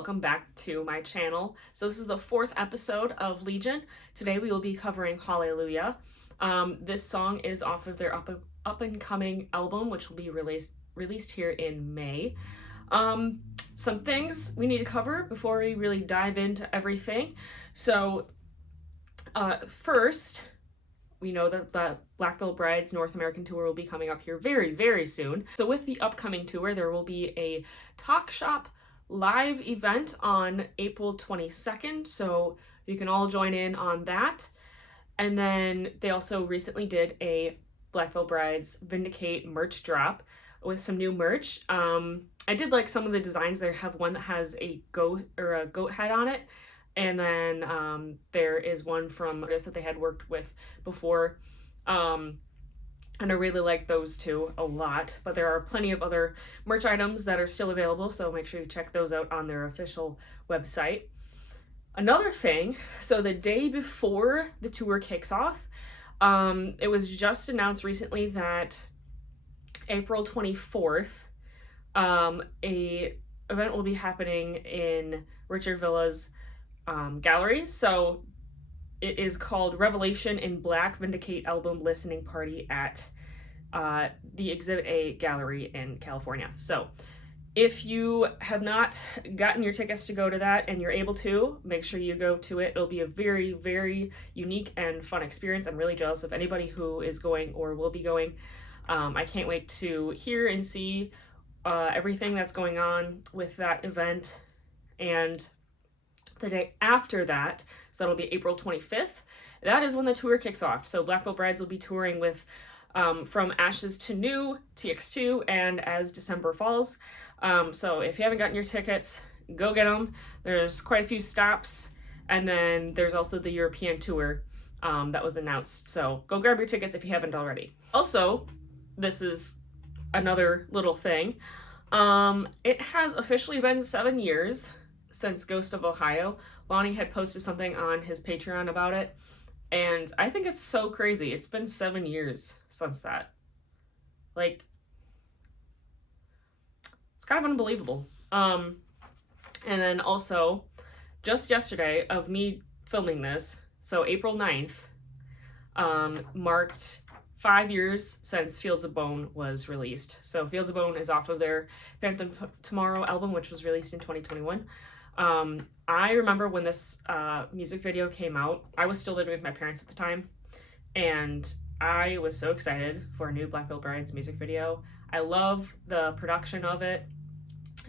welcome back to my channel. So this is the 4th episode of Legion. Today we will be covering Hallelujah. This song is off of their up and coming album, which will be released here in May. Some things we need to cover before we really dive into everything. So first, we know that the Black Veil Brides North American tour will be coming up here very, very soon. So with the upcoming tour, there will be a Talk Shop live event on April 22nd. So you can all join in on that. And then they also recently did a Black Veil Brides Vindicate merch drop with some new merch. I did like some of the designs. They have one that has a goat head on it. And then there is one from artists that they had worked with before. And I really like those two a lot. But there are plenty of other merch items that are still available, so make sure you check those out on their official website. Another thing, so the day before the tour kicks off, it was just announced recently that April 24th, a event will be happening in Richard Villa's gallery. So it is called Revelation in Black Vindicate Album Listening Party at the Exhibit A gallery in California. So if you have not gotten your tickets to go to that and you're able to, make sure you go to it. It'll be a very, very unique and fun experience. I'm really jealous of anybody who is going or will be going. I can't wait to hear and see everything that's going on with that event. And the day after that, so that'll be April 25th, that is when the tour kicks off. So Black Veil Brides will be touring with From Ashes to New, TX2, and As December Falls. So if you haven't gotten your tickets, go get them. There's quite a few stops, and then there's also the European tour that was announced. So go grab your tickets if you haven't already. Also, this is another little thing. It has officially been 7 years since Ghost of Ohio. Lonnie had posted something on his Patreon about it, and I think it's so crazy. It's been 7 years since that. Like, it's kind of unbelievable. And then also, just yesterday of me filming this, so April 9th, marked 5 years since Fields of Bone was released. So Fields of Bone is off of their Phantom Tomorrow album, which was released in 2021. I remember when this music video came out, I was still living with my parents at the time, and I was so excited for a new Black Veil Brides music video. I love the production of it.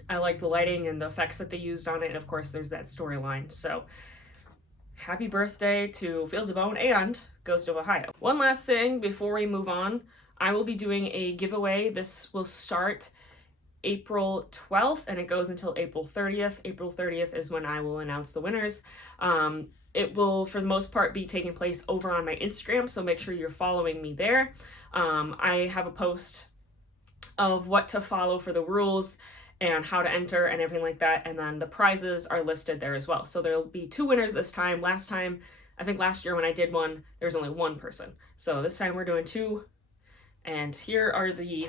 I like the lighting and the effects that they used on it, and of course there's that storyline. So happy birthday to Fields of Bone and Ghost of Ohio. One last thing before we move on, I will be doing a giveaway. This will start April 12th and it goes until April 30th. April 30th is when I will announce the winners. It will, for the most part, be taking place over on my Instagram, so make sure you're following me there. I have a post of what to follow for the rules and how to enter and everything like that, and then the prizes are listed there as well. So there'll be 2 winners this time. Last time, I think last year when I did one, there was only 1 person. So this time we're doing 2, and here are the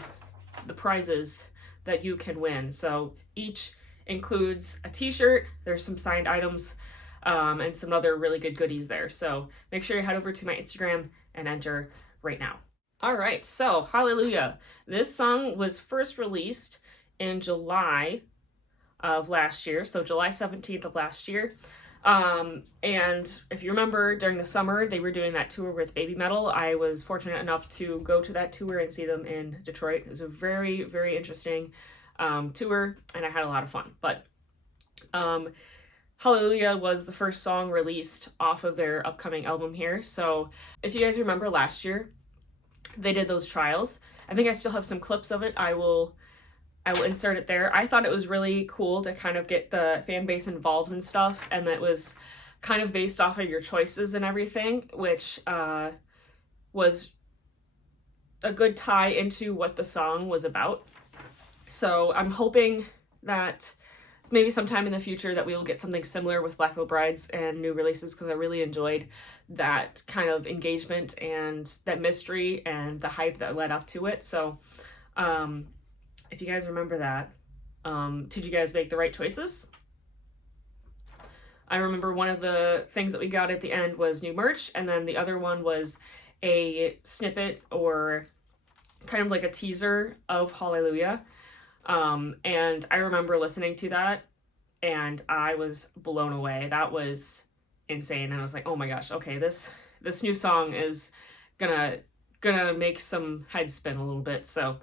prizes that you can win. So each includes a t-shirt, there's some signed items, and some other really good goodies there. So make sure you head over to my Instagram and enter right now. All right, so Hallelujah. This song was first released in July of last year, so July 17th of last year. And if you remember, during the summer, they were doing that tour with Baby Metal. I was fortunate enough to go to that tour and see them in Detroit. It was a very, very interesting tour, and I had a lot of fun. But Hallelujah was the first song released off of their upcoming album here. So if you guys remember last year, they did those trials. I think I still have some clips of it. I will insert it there. I thought it was really cool to kind of get the fan base involved and stuff, and that was kind of based off of your choices and everything, which was a good tie into what the song was about. So I'm hoping that maybe sometime in the future that we will get something similar with Black Veil Brides and new releases, because I really enjoyed that kind of engagement and that mystery and the hype that led up to it. So if you guys remember that, did you guys make the right choices? I remember one of the things that we got at the end was new merch, and then the other one was a snippet or kind of like a teaser of Hallelujah. And I remember listening to that and I was blown away. That was insane. And I was like, oh my gosh, okay, this new song is gonna make some heads spin a little bit. So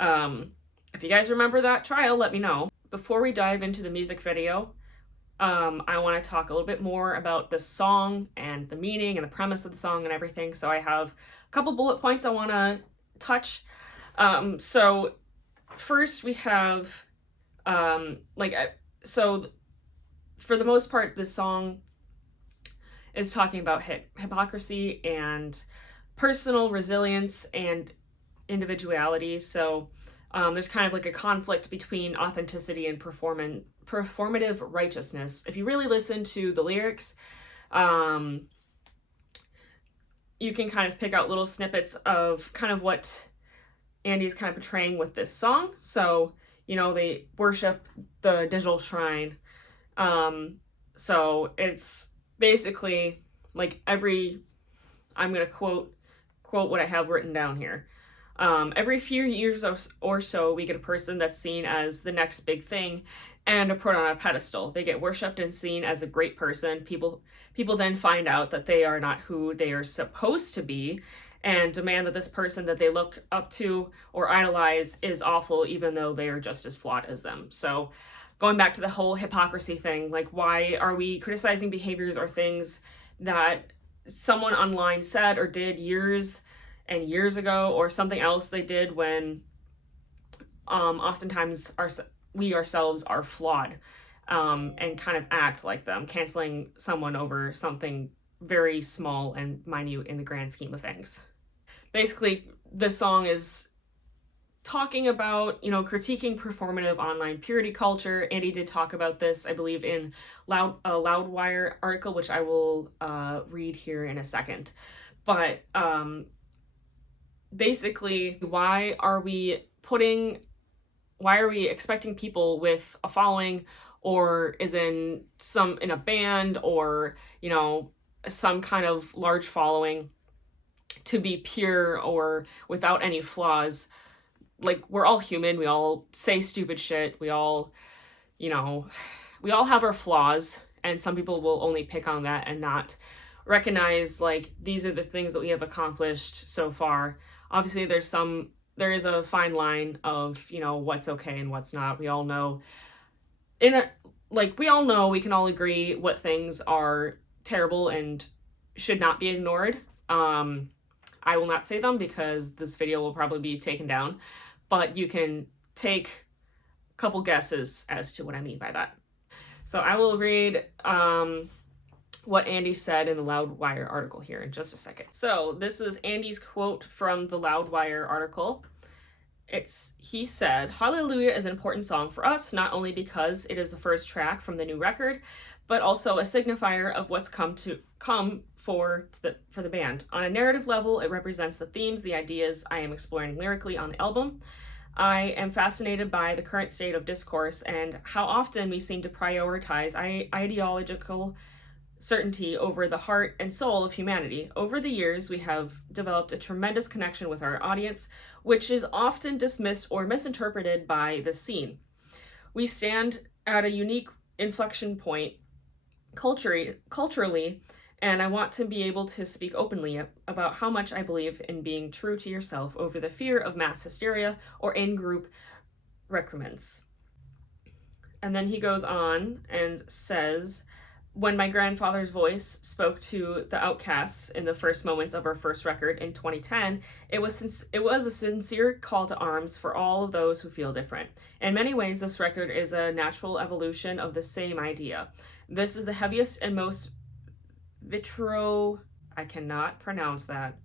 if you guys remember that trial, let me know. Before we dive into the music video, I want to talk a little bit more about the song and the meaning and the premise of the song and everything. So I have a couple bullet points I want to touch. So first we have, so for the most part, this song is talking about hypocrisy and personal resilience and individuality. So there's kind of like a conflict between authenticity and performative righteousness. If you really listen to the lyrics, you can kind of pick out little snippets of kind of what Andy's kind of portraying with this song. So, you know, they worship the digital shrine. So it's basically like I'm going to quote what I have written down here. Every few years or so, we get a person that's seen as the next big thing and are put on a pedestal. They get worshipped and seen as a great person. People then find out that they are not who they are supposed to be and demand that this person that they look up to or idolize is awful, even though they are just as flawed as them. So going back to the whole hypocrisy thing, like, why are we criticizing behaviors or things that someone online said or did years and years ago, or something else they did when oftentimes we ourselves are flawed, and kind of act like them, canceling someone over something very small and minute in the grand scheme of things. Basically, the song is talking about, you know, critiquing performative online purity culture. Andy did talk about this, I believe, in a Loudwire article, which I will read here in a second. But basically, why are we expecting people with a following or is in a band or, you know, some kind of large following to be pure or without any flaws? Like, we're all human. We all say stupid shit. We all, you know, we all have our flaws, and some people will only pick on that and not recognize, like, these are the things that we have accomplished so far. Obviously, there is a fine line of, you know, what's okay and what's not. We all know, we can all agree what things are terrible and should not be ignored. I will not say them because this video will probably be taken down, but you can take a couple guesses as to what I mean by that. So I will read what Andy said in the Loudwire article here in just a second. So this is Andy's quote from the Loudwire article. He said, "Hallelujah is an important song for us, not only because it is the first track from the new record, but also a signifier of what's come for the band. On a narrative level, it represents the themes, the ideas I am exploring lyrically on the album. I am fascinated by the current state of discourse and how often we seem to prioritize ideological certainty over the heart and soul of humanity. Over the years, we have developed a tremendous connection with our audience, which is often dismissed or misinterpreted by the scene. We stand at a unique inflection point culturally, and I want to be able to speak openly about how much I believe in being true to yourself over the fear of mass hysteria or in-group recrements." And then he goes on and says, "When my grandfather's voice spoke to the outcasts in the first moments of our first record in 2010, it was a sincere call to arms for all of those who feel different. In many ways, this record is a natural evolution of the same idea. This is the heaviest and most I cannot pronounce that,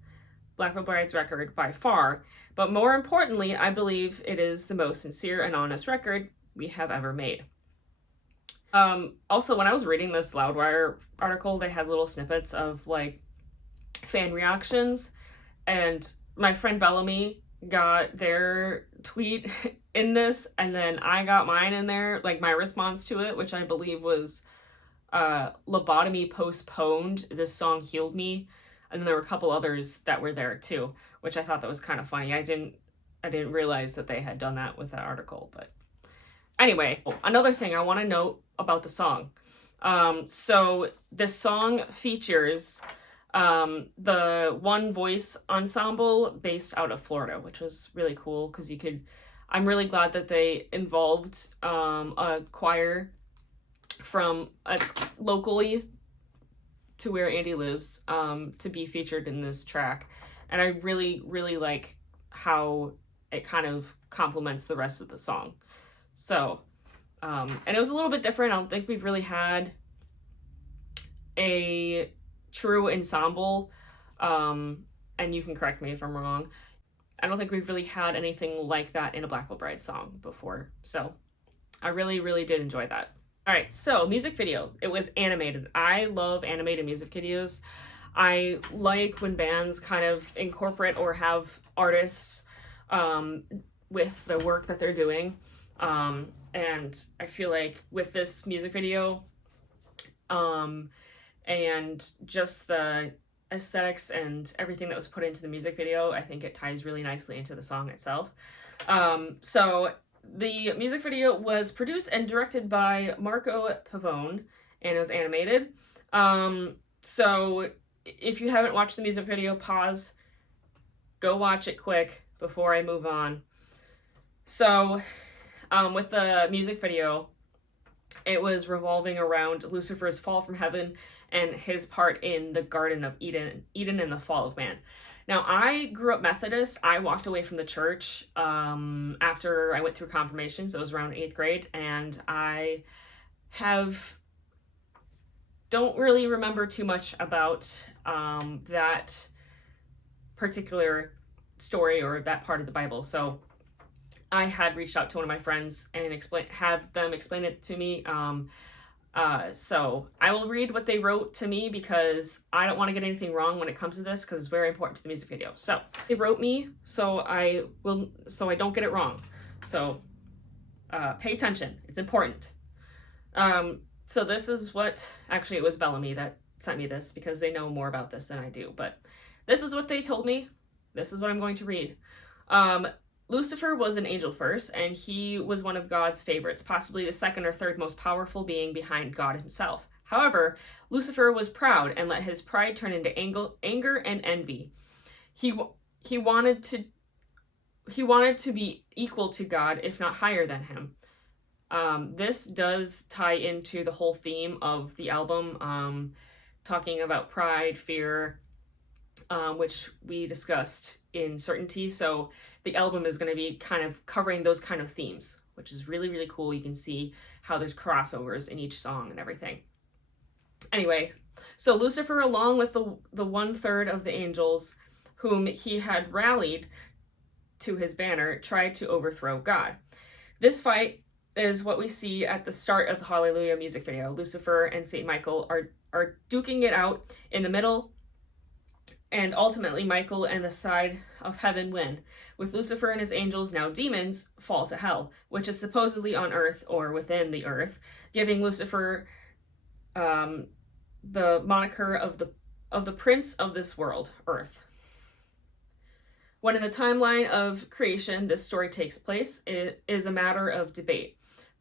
Black Veil Bride's record by far, but more importantly, I believe it is the most sincere and honest record we have ever made." Also, when I was reading this Loudwire article, they had little snippets of, like, fan reactions, and my friend Bellamy got their tweet in this, and then I got mine in there, like my response to it, which I believe was Lobotomy Postponed, this song Healed Me, and then there were a couple others that were there too, which I thought that was kind of funny. I didn't realize that they had done that with that article, but anyway, another thing I want to note about the song. So this song features the one voice ensemble based out of Florida, which was really cool because you could. I'm really glad that they involved a choir from locally to where Andy lives to be featured in this track, and I really like how it kind of complements the rest of the song. So, and it was a little bit different. I don't think we've really had a true ensemble, and you can correct me if I'm wrong. I don't think we've really had anything like that in a Blackwell Bride song before. So I really did enjoy that. All right, so music video. It was animated. I love animated music videos. I like when bands kind of incorporate or have artists with the work that they're doing. And I feel like with this music video, and just the aesthetics and everything that was put into the music video, I think it ties really nicely into the song itself. So the music video was produced and directed by Marco Pavone, and it was animated. So if you haven't watched the music video, pause, go watch it quick before I move on. So with the music video, it was revolving around Lucifer's fall from heaven and his part in the Garden of Eden and the fall of man. Now, I grew up Methodist. I walked away from the church after I went through confirmation, so it was around 8th grade, and I don't really remember too much about that particular story or that part of the Bible. So I had reached out to one of my friends and have them explain it to me. So I will read what they wrote to me because I don't want to get anything wrong when it comes to this because it's very important to the music video. So they wrote me so I don't get it wrong. So pay attention. It's important. So this is what, actually it was Bellamy that sent me this because they know more about this than I do, but this is what they told me. This is what I'm going to read. Lucifer was an angel first, and he was one of God's favorites, possibly the second or third most powerful being behind God himself. However, Lucifer was proud and let his pride turn into anger and envy. He wanted to be equal to God, if not higher than him. This does tie into the whole theme of the album, talking about pride, fear, which we discussed in Certainty. So the album is going to be kind of covering those kind of themes, which is really cool. You can see how there's crossovers in each song and everything. Anyway, so Lucifer, along with the 1/3 of the angels whom he had rallied to his banner, tried to overthrow God. This fight is what we see at the start of the Hallelujah music video. Lucifer and Saint Michael are duking it out in the middle, and ultimately Michael and the side of heaven win, with Lucifer and his angels, now demons, fall to hell, which is supposedly on earth or within the earth, giving Lucifer the moniker of the prince of this world, Earth. When in the timeline of creation this story takes place, it is a matter of debate.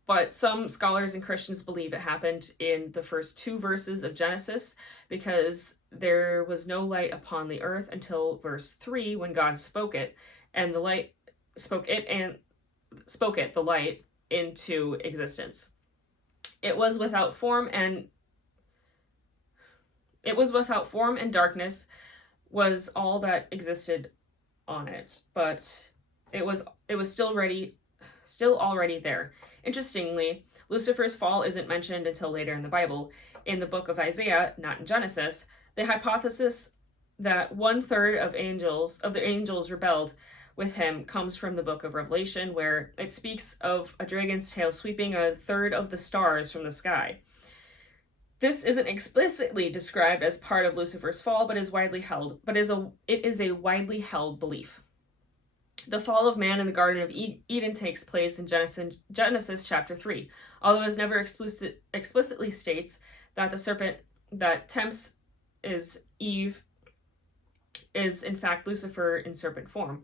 But some scholars and Christians believe it happened in the first 2 verses of Genesis, because there was no light upon the earth until verse 3, when God spoke it, and the light the light into existence. It was without form and darkness was all that existed on it, but it was still already there. Interestingly, Lucifer's fall isn't mentioned until later in the Bible. In the book of Isaiah, not in Genesis, the hypothesis that 1/3 of the angels rebelled with him comes from the book of Revelation, where it speaks of a dragon's tail sweeping 1/3 of the stars from the sky. This isn't explicitly described as part of Lucifer's fall, but is widely held. It is a widely held belief. The fall of man in the Garden of Eden takes place in Genesis chapter 3, although it never explicitly states that the serpent that tempts is Eve is in fact Lucifer in serpent form.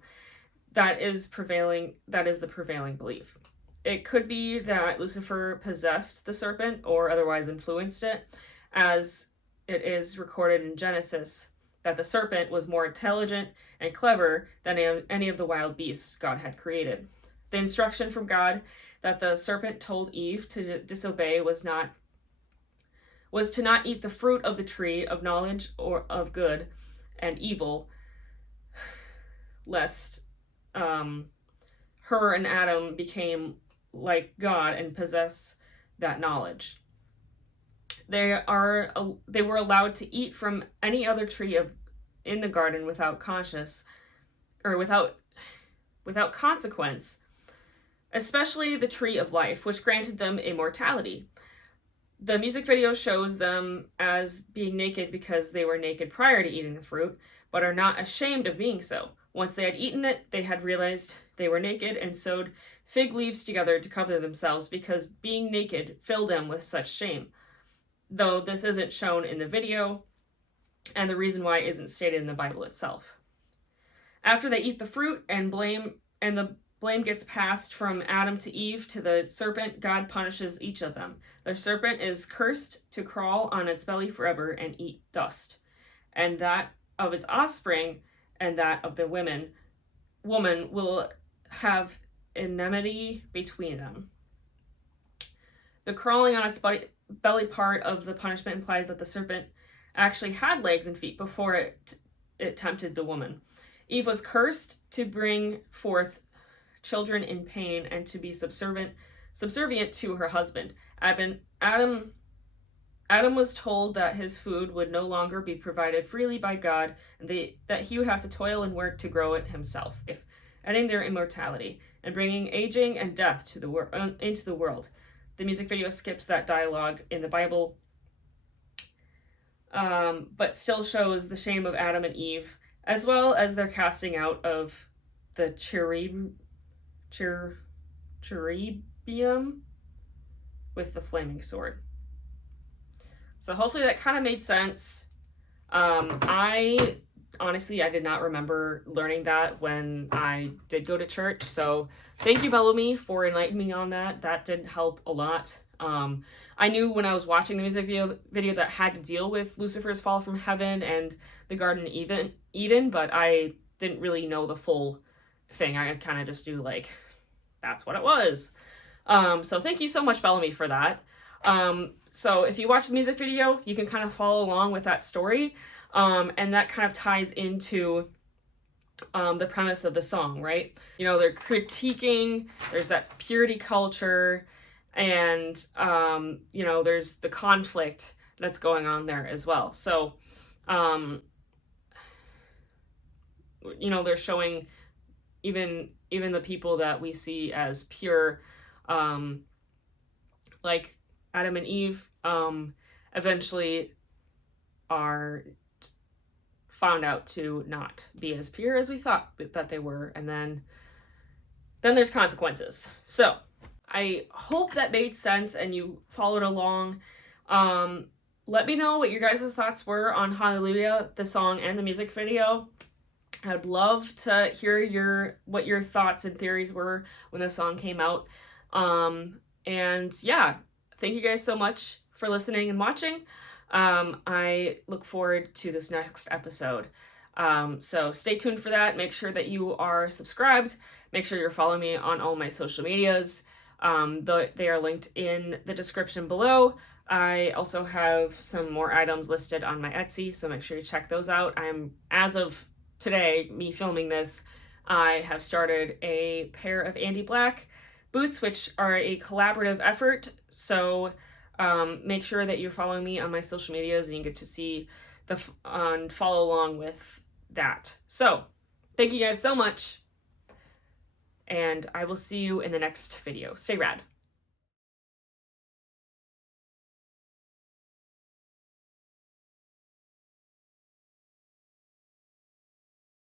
That is the prevailing belief. It could be that Lucifer possessed the serpent or otherwise influenced it, as it is recorded in Genesis that the serpent was more intelligent and clever than any of the wild beasts God had created. The instruction from God that the serpent told Eve to disobey was to not eat the fruit of the tree of knowledge or of good and evil, lest her and Adam became like God and possess that knowledge. They were allowed to eat from any other tree in the garden without consequence, especially the tree of life, which granted them immortality. The music video shows them as being naked because they were naked prior to eating the fruit, but are not ashamed of being so. Once they had eaten it, they had realized they were naked and sewed fig leaves together to cover themselves because being naked filled them with such shame. Though this isn't shown in the video, and the reason why isn't stated in the Bible itself. After they eat the fruit and the blame gets passed from Adam to Eve to the serpent, God punishes each of them. The serpent is cursed to crawl on its belly forever and eat dust, and that of his offspring and that of the woman will have enmity between them. The crawling on its belly part of the punishment implies that the serpent actually had legs and feet before it tempted the woman. Eve was cursed to bring forth children in pain and to be subservient to her husband. Adam was told that his food would no longer be provided freely by God, and that he would have to toil and work to grow it himself, ending their immortality and bringing aging and death into the world. The music video skips that dialogue in the Bible, but still shows the shame of Adam and Eve, as well as their casting out of the cherubim with the flaming sword. So hopefully that kind of made sense. I did not remember learning that when I did go to church. So thank you, Bellamy, for enlightening me on that. That did help a lot. I knew when I was watching the music video that had to deal with Lucifer's fall from heaven and the Garden of Eden, but I didn't really know the full thing. I kind of just knew, like, that's what it was. So thank you so much, Bellamy, for that. So if you watch the music video, you can kind of follow along with that story. And that kind of ties into the premise of the song, right? You know, they're critiquing, there's that purity culture, and, you know, there's the conflict that's going on there as well. So, you know, they're showing even the people that we see as pure, like Adam and Eve, eventually are found out to not be as pure as we thought that they were, and then there's consequences. So I hope that made sense and you followed along. Let me know what your guys' thoughts were on Hallelujah, the song and the music video. I'd love to hear what your thoughts and theories were when the song came out. And yeah, thank you guys so much for listening and watching. I look forward to this next episode. So stay tuned for that. Make sure that you are subscribed. Make sure you're following me on all my social medias. They are linked in the description below. I also have some more items listed on my Etsy, so make sure you check those out. As of today, me filming this, I have started a pair of Andy Black boots, which are a collaborative effort. So make sure that you're following me on my social medias and you get to see and follow along with that. So thank you guys so much, and I will see you in the next video. Stay rad.